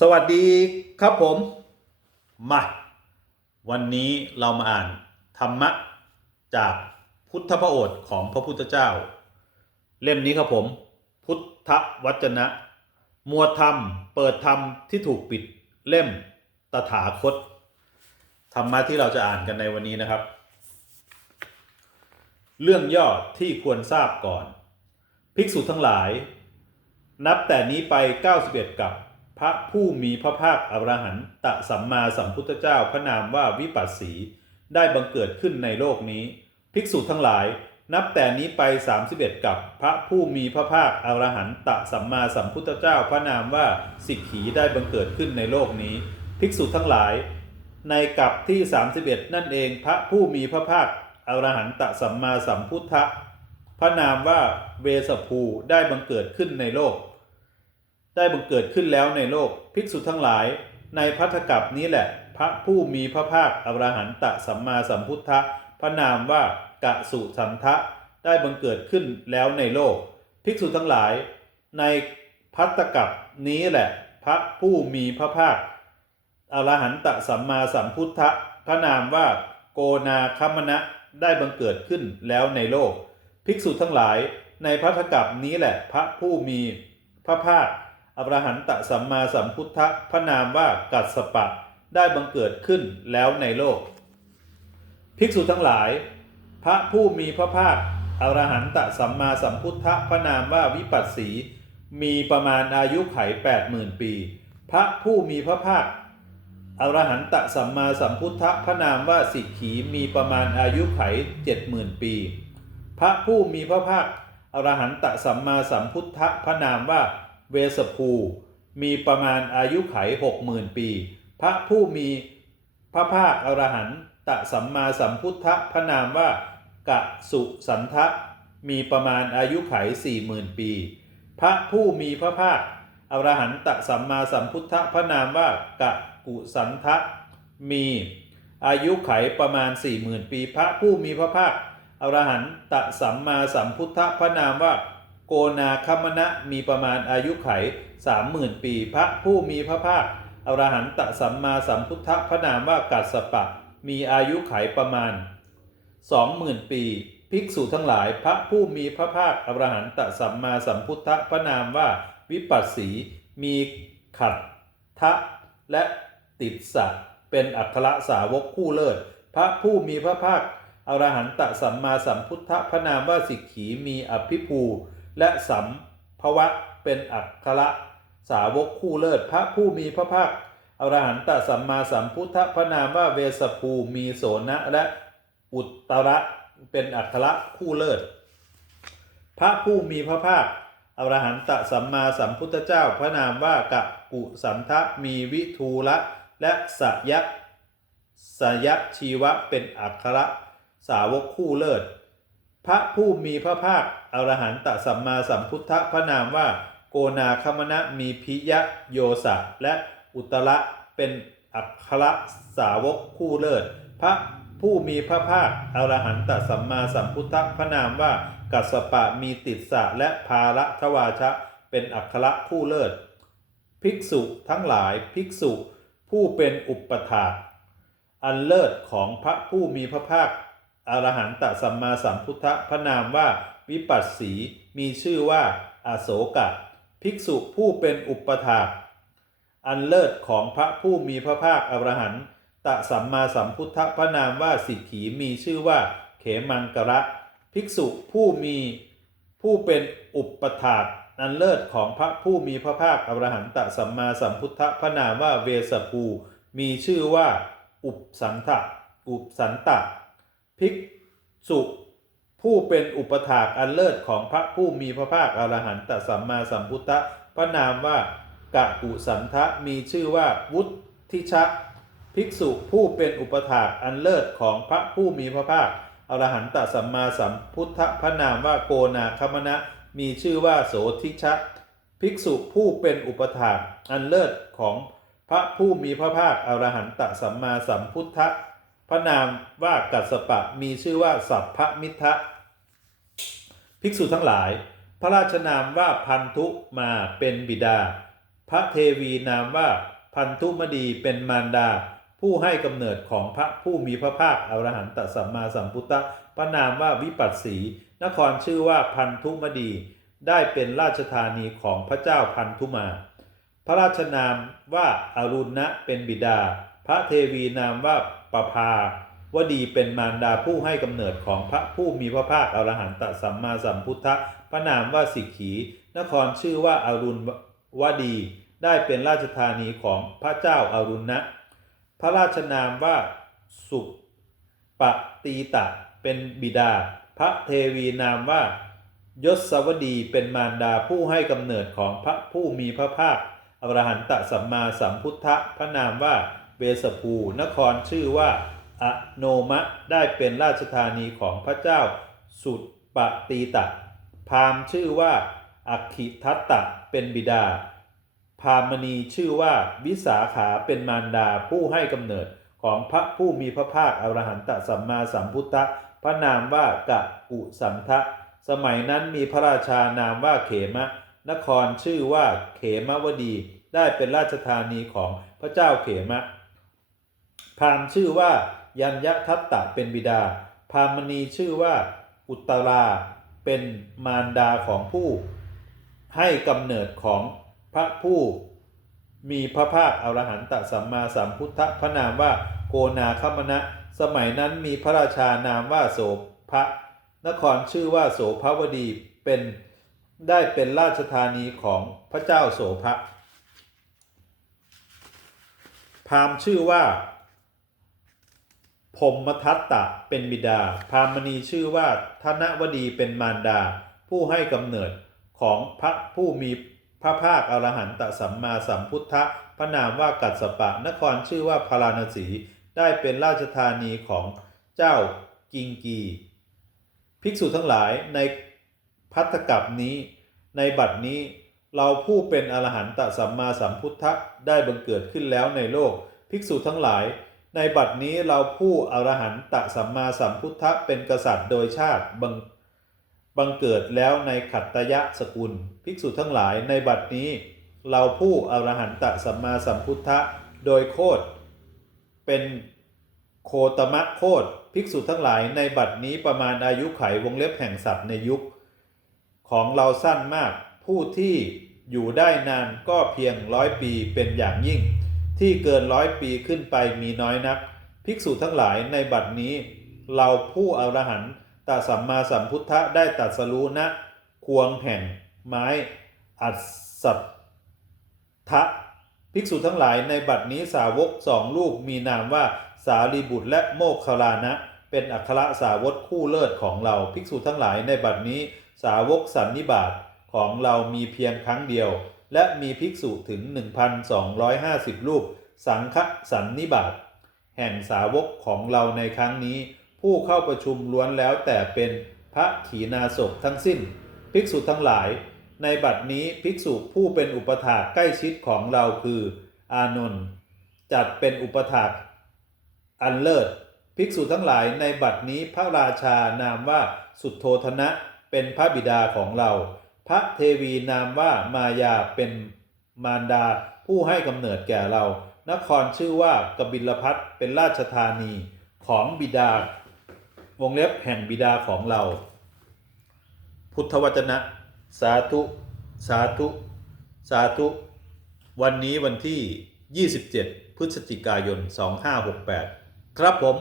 สวัสดีครับผม มา วันนี้เรามาอ่านธรรมะจากพุทธพระโอษฐ์ของพระพุทธเจ้า เล่มนี้ครับผม พุทธวจนะมัวธรรม เปิดธรรมที่ถูกปิดเล่มตถาคต ธรรมะที่เราจะอ่านกันในวันนี้นะครับ เรื่องย่อที่ควรทราบก่อน ภิกษุทั้งหลาย นับแต่นี้ไป 91กับ พระผู้มีพระภาคอรหันตสัมมาสัมพุทธเจ้าพระนามว่าวิปัสสี ได้บังเกิดขึ้นในโลกนี้ ภิกษุทั้งหลาย นับแต่นี้ไป 31 กับพระผู้มีพระภาคอรหันตสัมมาสัมพุทธเจ้าพระนามว่าสิกขีได้บังเกิดขึ้นในโลกนี้ ภิกษุทั้งหลาย ในกับที่ 31 นั่นเองพระผู้มีพระภาคอรหันตสัมมาสัมพุทธะพระนามว่าเวสภูได้บังเกิดขึ้นในโลก ได้บังเกิดขึ้นแล้วในโลกภิกษุทั้งหลาย ในพัทธกัปนี้แหละ พระผู้มีพระภาคอรหันตสัมมาสัมพุทธะพระนามว่ากะสุสันทะได้บังเกิดขึ้นแล้วในโลก ภิกษุทั้งหลาย ในพัทธกัปนี้แหละ พระผู้มีพระภาคอรหันตสัมมาสัมพุทธะพระนามว่าโกนาคมณะได้บังเกิดขึ้นแล้วในโลก ภิกษุทั้งหลาย ในพัทธกัปนี้แหละ พระผู้มีพระภาค อรหันตสัมมาสัมพุทธะพระนามว่ากัสสปะได้บังเกิดขึ้นแล้วในโลก ภิกษุทั้งหลาย พระผู้มีพระภาคอรหันตสัมมาสัมพุทธะพระนามว่าวิปัสสี มีประมาณอายุไขแปดหมื่นปี พระผู้มีพระภาคอรหันตสัมมาสัมพุทธะพระนามว่าสิกขีมีประมาณอายุไขเจ็ดหมื่นปี พระผู้มีพระภาคอรหันตสัมมาสัมพุทธะพระนามว่า เวสภู มีประมาณอายุไขหกหมื่นปี พระผู้มีพระภาคอรหันตสัมมาสัมพุทธพระนามว่ากะสุสันทะ มีประมาณอายุไขสี่หมื่นปี พระผู้มีพระภาคอรหันตสัมมาสัมพุทธพระนามว่ากะกุสันทะ มีอายุไขประมาณสี่หมื่นปี พระผู้มีพระภาคอรหันตสัมมาสัมพุทธพระนามว่า โกนาคมณะมีประมาณอายุไขสามหมื่นปี พระผู้มีพระภาคอรหันตสัมมาสัมพุทธพระนามว่ากัสสปะ มีอายุไขประมาณสองหมื่นปี ภิกษุทั้งหลายพระผู้มีพระภาคอรหันตสัมมาสัมพุทธพระนามว่าวิปัสสีมีขัดทะและติดสะเป็นอัครสาวกคู่เลิศ พระผู้มีพระภาคอรหันตสัมมาสัมพุทธพระนามว่าสิกขีมีอภิภู และสัมภวะเป็นอัคระสาวกคู่เลิศพระผู้มีพระภาคอรหันตสัมมาสัมพุทธพระนามว่าเวสภูมีโสนะและอุตตระเป็นอัคระคู่เลิศ พระผู้มีพระภาคอรหันตสัมมาสัมพุทธเจ้าพระนามว่ากะกุสันทะมีวิทูละและสยะสยชีวะเป็นอัคระสาวกคู่เลิศ พระผู้มีพระภาค อรหันตสัมมาสัมพุทธพระนามว่า โกนาคมณะมีพิยะโยสะและอุตระเป็นอัครสาวกคู่เลิศ พระผู้มีพระภาคอรหันตสัมมาสัมพุทธพระนามว่า กัสปะมีติดสะและภาระทวาชะ เป็นอัครคู่เลิศ ภิกษุทั้งหลายภิกษุผู้เป็นอุปถาอันเลิศของพระผู้มีพระภาคอรหันตสัมมาสัมพุทธพระนามว่า วิปัสสีมีชื่อว่าอาโศกะ ภิกษุผู้เป็นอุปถาอันเลิศของพระผู้มีพระภาคอรหันตสัมมาสัมพุทธพระนามว่าสิกขีมีชื่อว่าเขมังกระ ภิกษุผู้มีผู้เป็นอุปถาอันเลิศของพระผู้มีพระภาคอรหันตสัมมาสัมพุทธพระนามว่าเวสภูมีชื่อว่า อุปสันทะอุปสันตะภิกษุ ผู้เป็นอุปถากอันเลิศของพระผู้มีพระภาคอรหันตสัมมาสัมพุทธะพระนามว่ากะกุสันทะมีชื่อว่าวุฒิชะ ภิกษุผู้เป็นอุปถากอันเลิศของพระผู้มีพระภาคอรหันตสัมมาสัมพุทธะพระนามว่าโกนาคมณะมีชื่อว่าโสทิชะ ภิกษุผู้เป็นอุปถากอันเลิศของพระผู้มีพระภาคอรหันตสัมมาสัมพุทธะพระนามว่ากัสสปะมีชื่อว่าสัพพมิทะ ภิกษุทั้งหลาย พระราชนามว่าพันธุมาเป็นบิดา พระเทวีนามว่าพันธุมดีเป็นมารดา ผู้ให้กำเนิดของพระผู้มีพระภาคอรหันตสัมมาสัมพุทธะพระนามว่าวิปัสสี นครชื่อว่าพันธุมดี ได้เป็นราชธานีของพระเจ้าพันธุมา พระราชนามว่าอารุณะเป็นบิดา พระเทวีนามว่าปภา วดีเป็นมารดาผู้ให้กำเนิดของพระผู้มีพระภาคอรหันตสัมมาสัมพุทธะพระนามว่าสิกขี นครชื่อว่าอารุณวดี ได้เป็นราชธานีของพระเจ้าอารุณะพระราชนามว่าสุปตีตะเป็นบิดา พระเทวีนามว่ายศวดีเป็นมารดาผู้ให้กำเนิดของพระผู้มีพระภาคอรหันตสัมมาสัมพุทธะพระนามว่าเวสภูนครชื่อว่า อโนมะได้เป็นราชธานีของพระเจ้าสุปตีตะ พามชื่อว่าอัคคิทัตตะเป็นบิดา พามณีชื่อว่าวิสาขาเป็นมารดาผู้ให้กำเนิดของพระผู้มีพระภาคอรหันตสัมมาสัมพุทธะพระนามว่ากะอุสันทะ สมัยนั้นมีพระราชานามว่าเขมะ นครชื่อว่าเขมวดีได้เป็นราชธานีของพระเจ้าเขมะ พามชื่อว่า ยัญยทัตตะเป็นบิดา พามณีชื่อว่าอุตราเป็นมารดาของผู้ ให้กำเนิดของพระผู้ มีพระภาคอรหันตสัมมาสัมพุทธพระนามว่าโกนาคมณะ สมัยนั้นมีพระราชานามว่าโสภะนครชื่อว่าโสภวดีเป็นได้เป็นราชธานีของพระเจ้าโสภะพามชื่อว่า พรหมทัตตะเป็นบิดา พามณีชื่อว่าธนวดีเป็นมารดา ผู้ให้กำเนิดของพระผู้มีพระภาคอรหันตสัมมาสัมพุทธะพระนามว่ากัสปะนครชื่อว่าพาราณสีได้เป็นราชธานีของเจ้ากิงกี ภิกษุทั้งหลายในพัทธกับนี้ ในบัดนี้เราผู้เป็นอรหันตสัมมาสัมพุทธะได้บังเกิดขึ้นแล้วในโลก ภิกษุทั้งหลาย ในบัดนี้เราผู้อรหันตสัมมาสัมพุทธะเป็นกษัตริย์โดยชาติบังบังเกิดแล้วในขัตตยะสกุล ภิกษุทั้งหลายในบัดนี้ เราผู้อรหันตสัมมาสัมพุทธะโดยโคดเป็นโคตมะโคดภิกษุทั้งหลายในบัดนี้ประมาณอายุไขวงเล็บแห่งสัตว์ในยุค ของเราสั้นมากผู้ที่อยู่ได้นานก็เพียงร้อยปีเป็นอย่างยิ่ง ที่เกินร้อยปีขึ้นไปมีน้อยนัก ภิกษุทั้งหลายในบัดนี้ เราผู้อรหันตสัมมาสัมพุทธะได้ตัดสรู้ณควงแห่งไม้อัศทะภิกษุทั้งหลายในบัดนี้สาวกสองรูปมีนามว่าสารีบุตรและโมคคลานะ เป็นอัครสาวกคู่เลิศของเรา ภิกษุทั้งหลายในบัดนี้สาวกสันนิบาตของเรามีเพียงครั้งเดียว และมีภิกษุถึง 1,250 รูป สังฆสันนิบาตแห่งสาวกของเราในครั้งนี้ ผู้เข้าประชุมล้วนแล้วแต่เป็นพระขีณาสพทั้งสิ้น ภิกษุทั้งหลาย ในบัดนี้ภิกษุผู้เป็นอุปถากใกล้ชิดของเราคือ อานนท์จัดเป็นอุปถากอันเลิศ ภิกษุทั้งหลายในบัดนี้พระราชานามว่าสุทโธธนะเป็นพระบิดาของเรา พระเทวีนามว่ามายาเป็นมารดาผู้ให้กำเนิดแก่เรา นครชื่อว่ากบิลพัทเป็นราชธานีของบิดาวงเล็บแห่งบิดาของเรา พุทธวจนะ สาธุ สาธุ สาธุ วันนี้วันที่ 27 พฤศจิกายน 2568 ครับผม